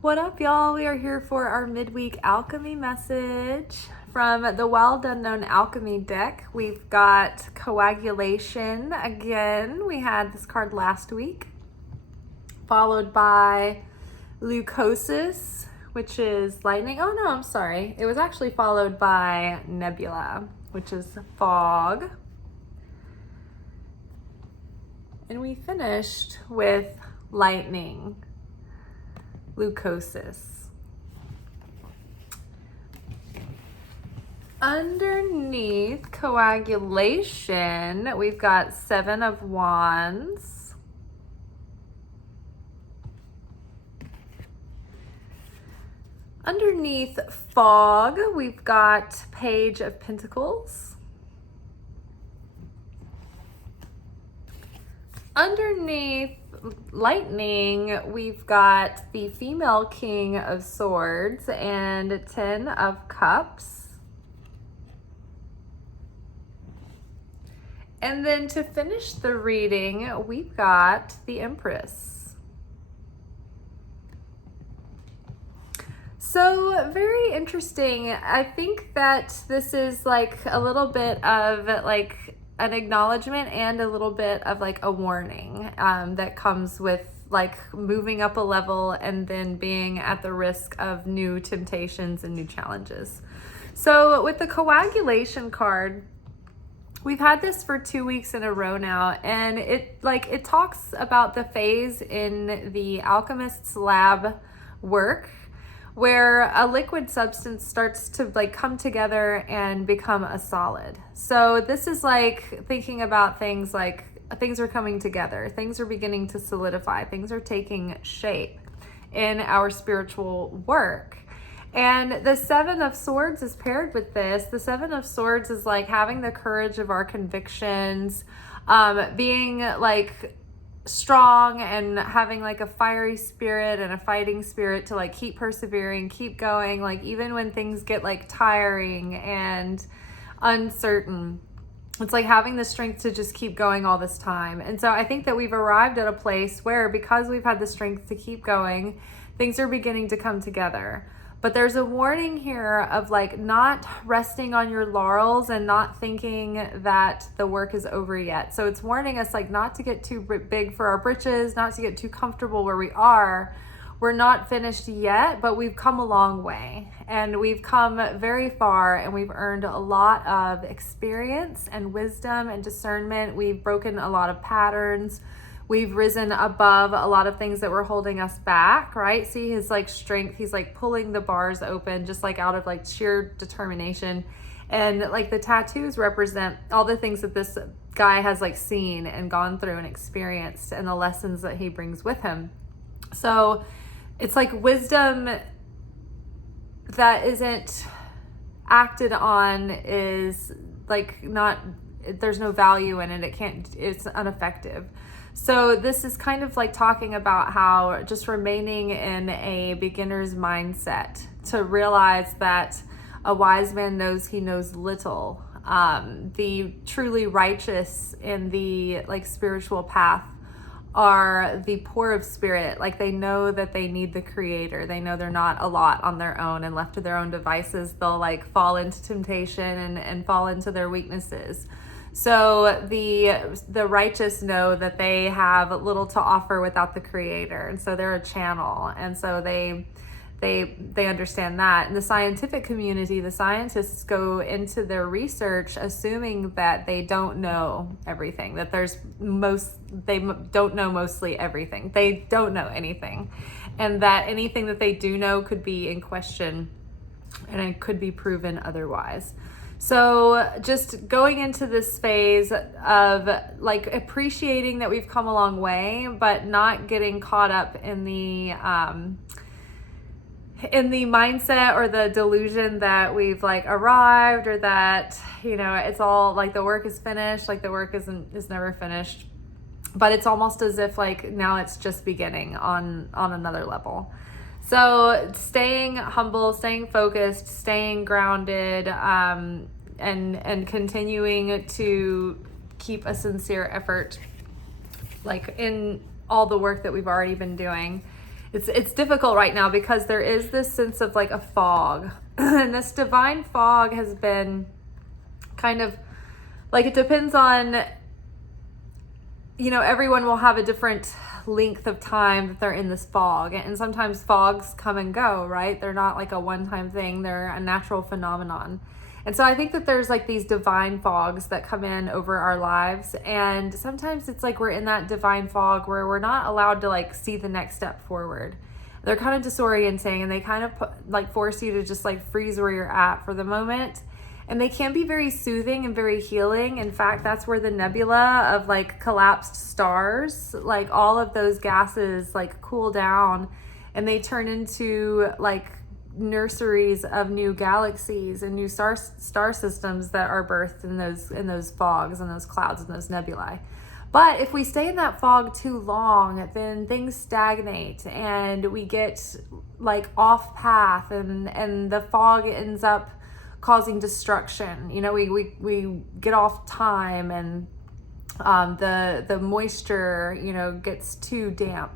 What up, y'all? We are here for our midweek alchemy message from the Wild Unknown Alchemy deck. We've got coagulation again. We had this card last week, followed by leucosis, which is lightning. Oh no, I'm sorry. It was actually followed by nebula, which is fog. And we finished with lightning, leucosis. Underneath coagulation, we've got Seven of Wands. Underneath fog, we've got Page of Pentacles. Underneath lightning, we've got the female King of Swords and 10 of Cups. And then to finish the reading, we've got the Empress. So very interesting. I think that this is like a little bit of like an acknowledgement and a little bit of like a warning that comes with like moving up a level and then being at the risk of new temptations and new challenges. So with the coagulation card, we've had this for 2 weeks in a row now, and it talks about the phase in the alchemist's lab work where a liquid substance starts to like come together and become a solid. So this is like thinking about things like things are coming together, things are beginning to solidify, things are taking shape in our spiritual work. And the Seven of Swords is paired with this. The Seven of Swords is like having the courage of our convictions, being like strong and having like a fiery spirit and a fighting spirit to like keep persevering, keep going, like even when things get like tiring and uncertain. It's like having the strength to just keep going all this time. And so I think that we've arrived at a place where, because we've had the strength to keep going, things are beginning to come together. But there's a warning here of like not resting on your laurels and not thinking that the work is over yet. So it's warning us like not to get too big for our britches, not to get too comfortable where we are. We're not finished yet, but we've come a long way and we've come very far, and we've earned a lot of experience and wisdom and discernment. We've broken a lot of patterns. We've risen above a lot of things that were holding us back, right? See his like strength. He's like pulling the bars open just like out of like sheer determination. And like the tattoos represent all the things that this guy has like seen and gone through and experienced, and the lessons that he brings with him. So it's like wisdom that isn't acted on is like not, there's no value in it. It's ineffective. So this is kind of like talking about how just remaining in a beginner's mindset to realize that a wise man knows he knows little. The truly righteous in the like spiritual path are the poor of spirit. Like they know that they need the creator. They know they're not a lot on their own, and left to their own devices, they'll like fall into temptation and fall into their weaknesses. So the righteous know that they have little to offer without the creator, and so they're a channel, and so they understand that. In the scientific community, the scientists go into their research assuming that they don't know everything, that they don't know mostly everything. They don't know anything, and that anything that they do know could be in question and it could be proven otherwise. So just going into this phase of like appreciating that we've come a long way, but not getting caught up in the mindset or the delusion that we've like arrived, or that, you know, it's all like the work is finished. Like the work is never finished, but it's almost as if like now it's just beginning on another level. So staying humble, staying focused, staying grounded, and continuing to keep a sincere effort, like in all the work that we've already been doing. it's difficult right now because there is this sense of like a fog. And this divine fog has been kind of like, it depends on, everyone will have a different length of time that they're in this fog. And sometimes fogs come and go, right? They're not like a one-time thing. They're a natural phenomenon. And so I think that there's like these divine fogs that come in over our lives. And sometimes it's like we're in that divine fog where we're not allowed to like see the next step forward. They're kind of disorienting, and they kind of like force you to just like freeze where you're at for the moment. And they can be very soothing and very healing. In fact, that's where the nebula of like collapsed stars, like all of those gases like cool down, and they turn into like nurseries of new galaxies and new star systems that are birthed in those fogs and those clouds and those nebulae. But if we stay in that fog too long, then things stagnate and we get like off path, and the fog ends up causing destruction. We get off time, and the moisture, gets too damp,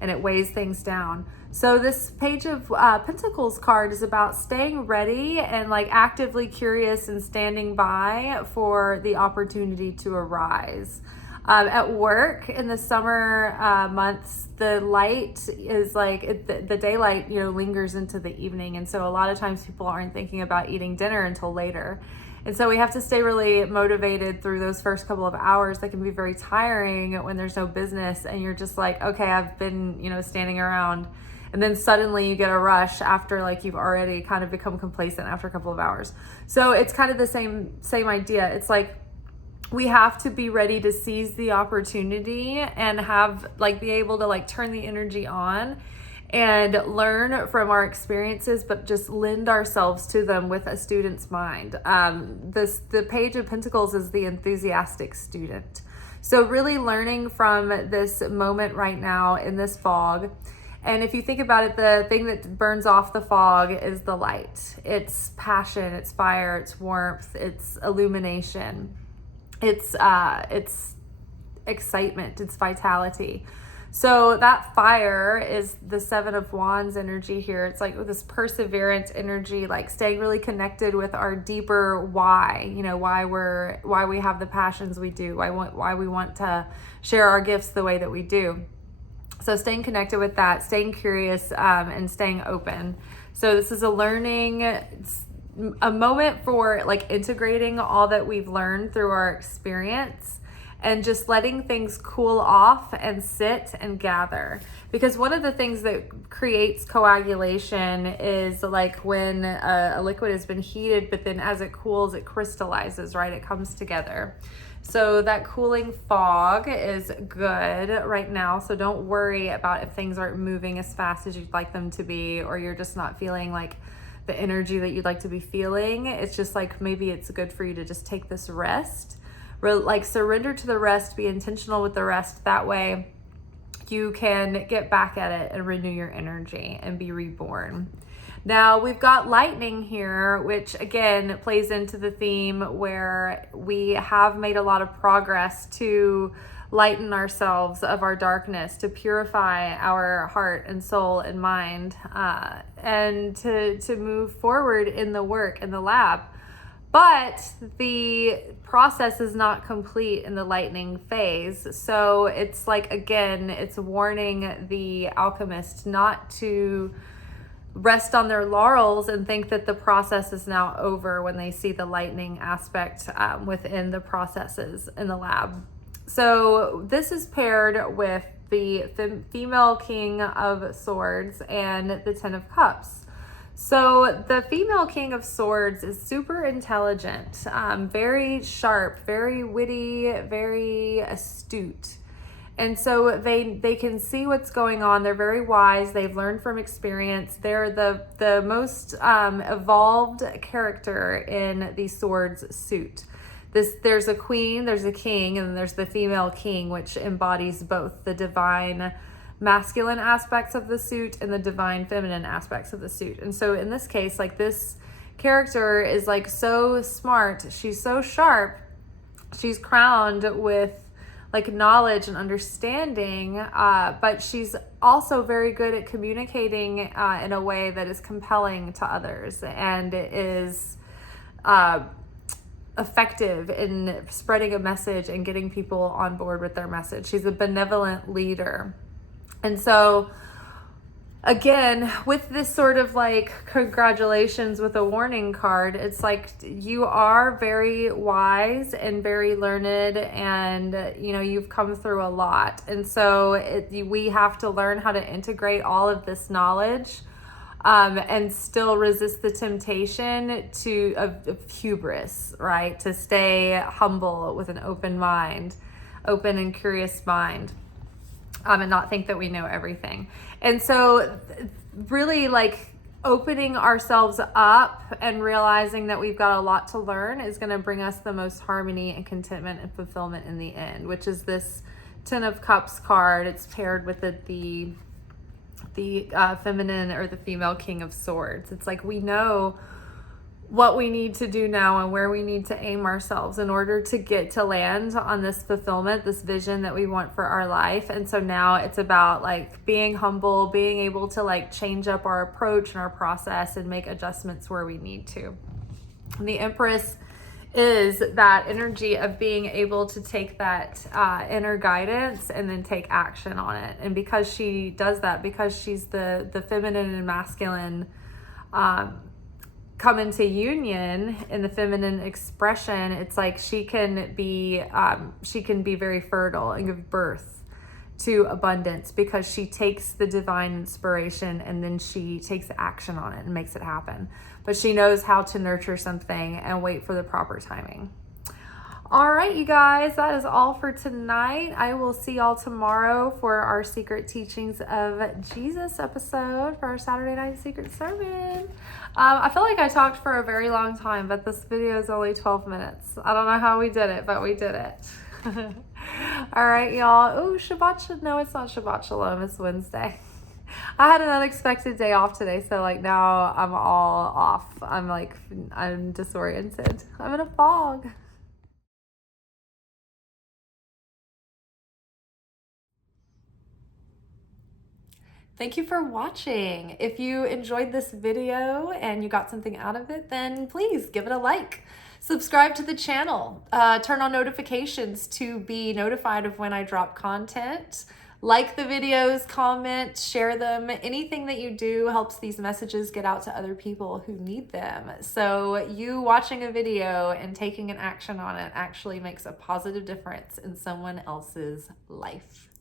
and it weighs things down. So this Page of Pentacles card is about staying ready and like actively curious and standing by for the opportunity to arise. At work in the summer months, the light is like the daylight, lingers into the evening. And so a lot of times people aren't thinking about eating dinner until later. And so we have to stay really motivated through those first couple of hours that can be very tiring when there's no business and you're just like, okay, I've been, standing around. And then suddenly you get a rush after like you've already kind of become complacent after a couple of hours. So it's kind of the same idea. It's like, we have to be ready to seize the opportunity and have like be able to like turn the energy on and learn from our experiences, but just lend ourselves to them with a student's mind. The Page of Pentacles is the enthusiastic student. So really learning from this moment right now in this fog. And if you think about it, the thing that burns off the fog is the light. It's passion, it's fire, it's warmth, it's illumination. It's excitement, it's vitality. So that fire is the Seven of Wands energy here. It's like this perseverance energy, like staying really connected with our deeper why, why we have the passions we do, why we want to share our gifts the way that we do. So staying connected with that, staying curious, and staying open. So this is a moment for like integrating all that we've learned through our experience and just letting things cool off and sit and gather. Because one of the things that creates coagulation is like when a liquid has been heated, but then as it cools, it crystallizes, right? It comes together. So that cooling fog is good right now. So don't worry about if things aren't moving as fast as you'd like them to be, or you're just not feeling like the energy that you'd like to be feeling. It's just like maybe it's good for you to just take this rest, like surrender to the rest, be intentional with the rest. That way you can get back at it and renew your energy and be reborn. Now we've got lightning here, which again plays into the theme where we have made a lot of progress to lighten ourselves of our darkness, to purify our heart and soul and mind, and to move forward in the work in the lab. But the process is not complete in the lightning phase. So it's like, again, it's warning the alchemist not to rest on their laurels and think that the process is now over when they see the lightning aspect within the processes in the lab. So this is paired with the female King of Swords and the Ten of Cups. So the female King of Swords is super intelligent, very sharp, very witty, very astute. And so they can see what's going on. They're very wise. They've learned from experience. They're the most evolved character in the Swords suit. There's a queen, there's a king, and there's the female king, which embodies both the divine masculine aspects of the suit and the divine feminine aspects of the suit. And so in this case, like this character is like so smart. She's so sharp. She's crowned with like knowledge and understanding, but she's also very good at communicating in a way that is compelling to others and is effective in spreading a message and getting people on board with their message. She's a benevolent leader. And so again, with this sort of like congratulations with a warning card, it's like you are very wise and very learned, and you know, you've come through a lot. And so we have to learn how to integrate all of this knowledge and still resist the temptation of hubris, right? To stay humble with an open mind, open and curious mind. And not think that we know everything. And so really like opening ourselves up and realizing that we've got a lot to learn is going to bring us the most harmony and contentment and fulfillment in the end, which is this Ten of Cups card. It's paired with the feminine or the female King of Swords. It's like we know what we need to do now and where we need to aim ourselves in order to get to land on this fulfillment, this vision that we want for our life. And so now it's about like being humble, being able to like change up our approach and our process and make adjustments where we need to. And the Empress is that energy of being able to take that inner guidance and then take action on it. And because she does that, because she's the feminine and masculine come into union in the feminine expression, it's like she can be very fertile and give birth to abundance because she takes the divine inspiration and then she takes action on it and makes it happen. But she knows how to nurture something and wait for the proper timing. All right, you guys, that is all for tonight. I will see y'all tomorrow for our Secret Teachings of Jesus episode for our Saturday night secret sermon. I feel like I talked for a very long time, but this video is only 12 minutes. I don't know how we did it, but we did it. All right, y'all. Oh, no, it's not Shabbat Shalom. It's Wednesday. I had an unexpected day off today, so like now I'm all off. I'm disoriented. I'm in a fog. Thank you for watching. If you enjoyed this video and you got something out of it, then please give it a like. Subscribe to the channel. Turn on notifications to be notified of when I drop content. Like the videos, comment, share them. Anything that you do helps these messages get out to other people who need them. So you watching a video and taking an action on it actually makes a positive difference in someone else's life.